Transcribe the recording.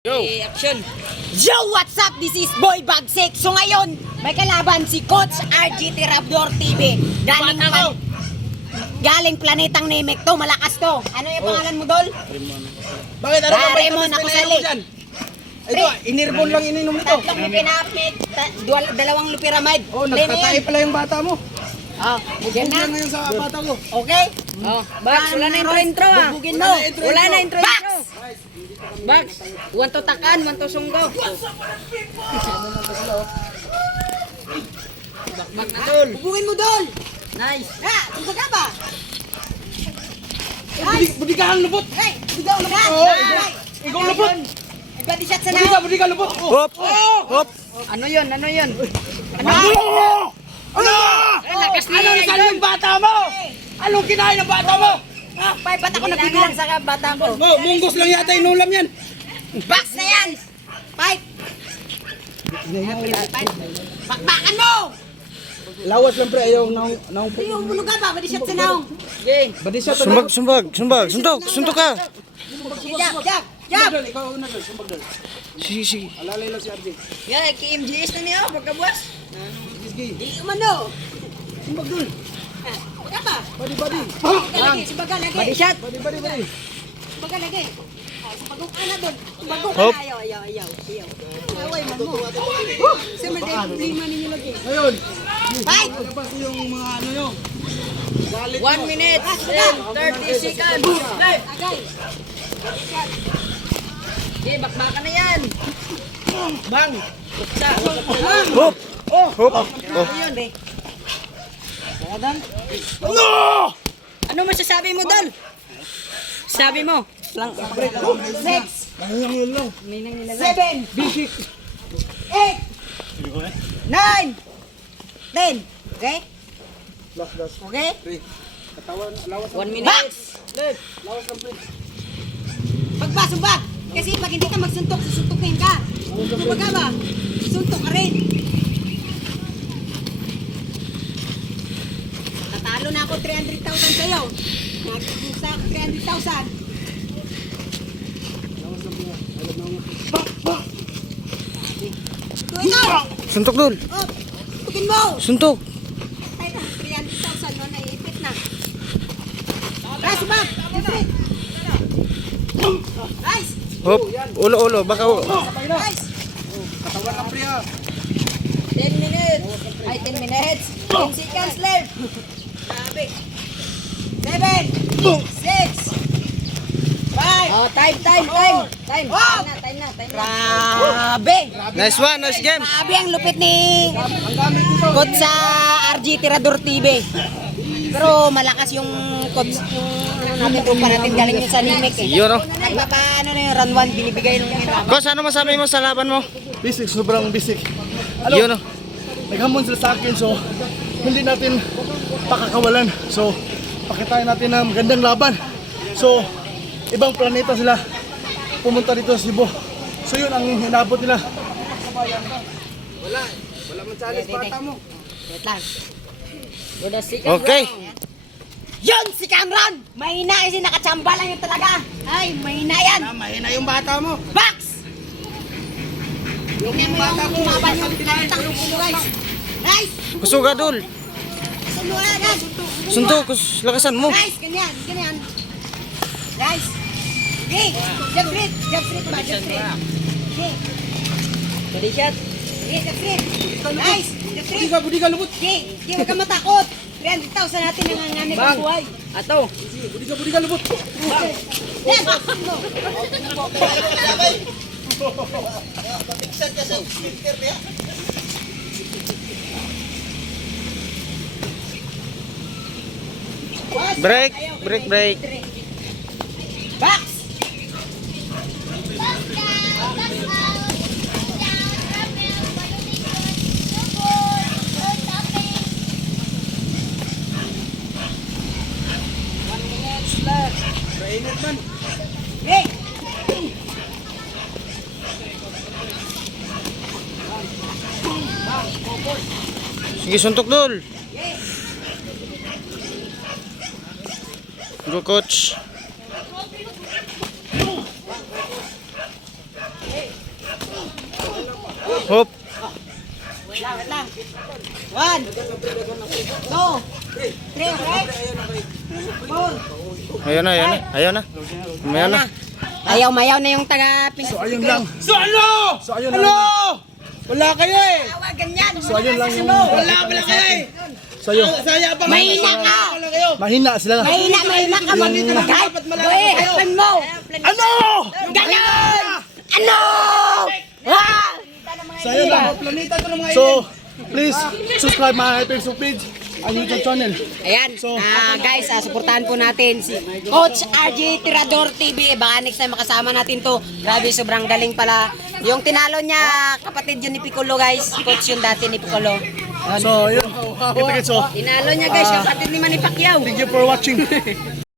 Go! Action! Yo, what's up? This is Boy Bagsik. So ngayon, may kalaban si Coach RGT Raptor TV. Galing planetang Namek to, malakas to. Ano yung pangalan mo, Dol? Bakit ano ba Raymond ako sali. Ito, inirbon lang ininom nito. Tatlong lupinamid, dalawang lupiramide. Oh, nagtatay pala yung bata mo. Oh, yan na. Ngayon sa bata ko. Okay? Oh, Bax, wala na intro ah. Bubugin mo. Wala na intro. Bax! Bax, want to takan, want to sunggaw. Bakbak na tol. Bubugin mo, Dol. Nice. Susa ka ba? Budi ka ang lubot. Hey, susa ka ba? Oo, ikaw lubot. Body shot sa Budi ka lubot. Hop! Hop! Ano yun? Ano yun? Ano? Lakas Ano niya, nasan yung bata mo? Anong kinain ng bata mo? Pai, ba't ako nagbibilang sa bata ko? Oh, munggos lang yata inulam yan. Box na yan! Pipe! Bakbakan mo! Lawas lang pre, ayaw naong po. Yung bulog ka ba? Body shot sa naong. Game. Badi siya to. Sumbag! Suntok ka! Jab, jab, jab! Ikaw una dol, sumbag dol. Sige. Alalay lang si RJ. Yan, KMGS na niya, pagkabuas. Gisgi. Di umano! Sumbag dol. Wala pa! Badi. Baga lagi, si baga lagi. Body shot. Badi. Baga lagi. Si bagong ana doon. Bagong Hop. ana. Ayaw. Away man mo. Sa mga lima ninyo lagi. Ngayon, Fight! tapos yung mga ano nyo. 1 minute and 30 seconds. Live. Agay. Okay, bakbakan na yan. Bang! Kutsa. Hop! Hop! Ano yun? No! Ano masasabi mo, Dol? Sabi mo. Lang. 6, May nang nilagay. 7, 8, 9, 10. Okay? Last. Okay? Katawan, lawas. 1 minute. Box! Lawas lang pre. Sumbag! Kasi pag hindi ka magsuntok, susuntukin ka. Kumbaga ba? Suntok ka rin. Natalo na ako 300,000 sa'yo. Nagpusa ako 300,000. Tuloy na! Suntok dul! Oh, suntukin mo! Suntok! Ay na, 300,000 mo, naiipit na. Sumbag! Ifrit! Nice! Hop! Ulo! Baka Nice! Katawan lang pre ah. 10 minutes. Ay, 10 minutes. 10 seconds left. Grabe. 7, 6, 5, Oh, time. Time Oh! na. Grabe! Nice one! Nice game! Grabe ang lupit ni coach sa RGT Raptor TV. Pero malakas yung coach yung natin kung natin galing yung sa Namek eh. Yun o. Nagpapaano na yung run 1 binibigay nung yun. Coach, ano masabi mo sa laban mo? Basic, sobrang basic. Yun o. Naghamon sila sa akin, so hindi natin pakakawalan. So, pakitain natin ng magandang laban. So, ibang planeta sila pumunta dito sa Cebu. So, yun ang hinabot nila. Wala man challenge bata mo. Wait lang. With the second Okay. round. Yun si Cameron! Mahina kasi nakachamba lang yun talaga. Ay, mahina yan. Mahina yung bata mo. Box! Tingnan mo yung umaban yung pinakitang ulo guys. Nice! Kusuga dul! Sulo agad. Suntok! Lakasan mo! Nice! Ganyan. Nice! Okay! Jab straight ba? Jab straight. Okay. Body shot. Okay, jab straight. Nice! Jab straight. Budi ka lubot. Okay, huwag ka matakot. 300,000 natin ang nanganganib ang buhay. Ato. Budi ka lubot. Yan, boxing mo. Break! Box! Mainit man. Okay. Sige, suntok dul! Go coach! Hop. Wait lang. 1, 2, 3, right? 4. Ayaw na. Ayaw na. Ayaw-mayaw na yung taga So ayun lang. So ano? So ayun lang. Wala kayo eh. ganyan. So ayun lang yung Wala kayo eh. So ayun. Saya pa Mahina ka! Mahina sila. Mahina ka mag-guide. Boy, hakpan mo! Ano? Ganon! Ano? Ah! So ayun lang. Planeta to ng mga So please subscribe my Facebook page ang YouTube channel. Ayan, guys, supportahan po natin si Coach RJ Tirador TV. Baka next time makasama natin to. Grabe, sobrang galing pala. Yung tinalo niya, kapatid yun ni Piccolo, guys. Coach yun dati ni Piccolo. So ayun. Kita-kits. So Tinalo niya, guys, kapatid ni Manny Pacquiao. thank you for watching.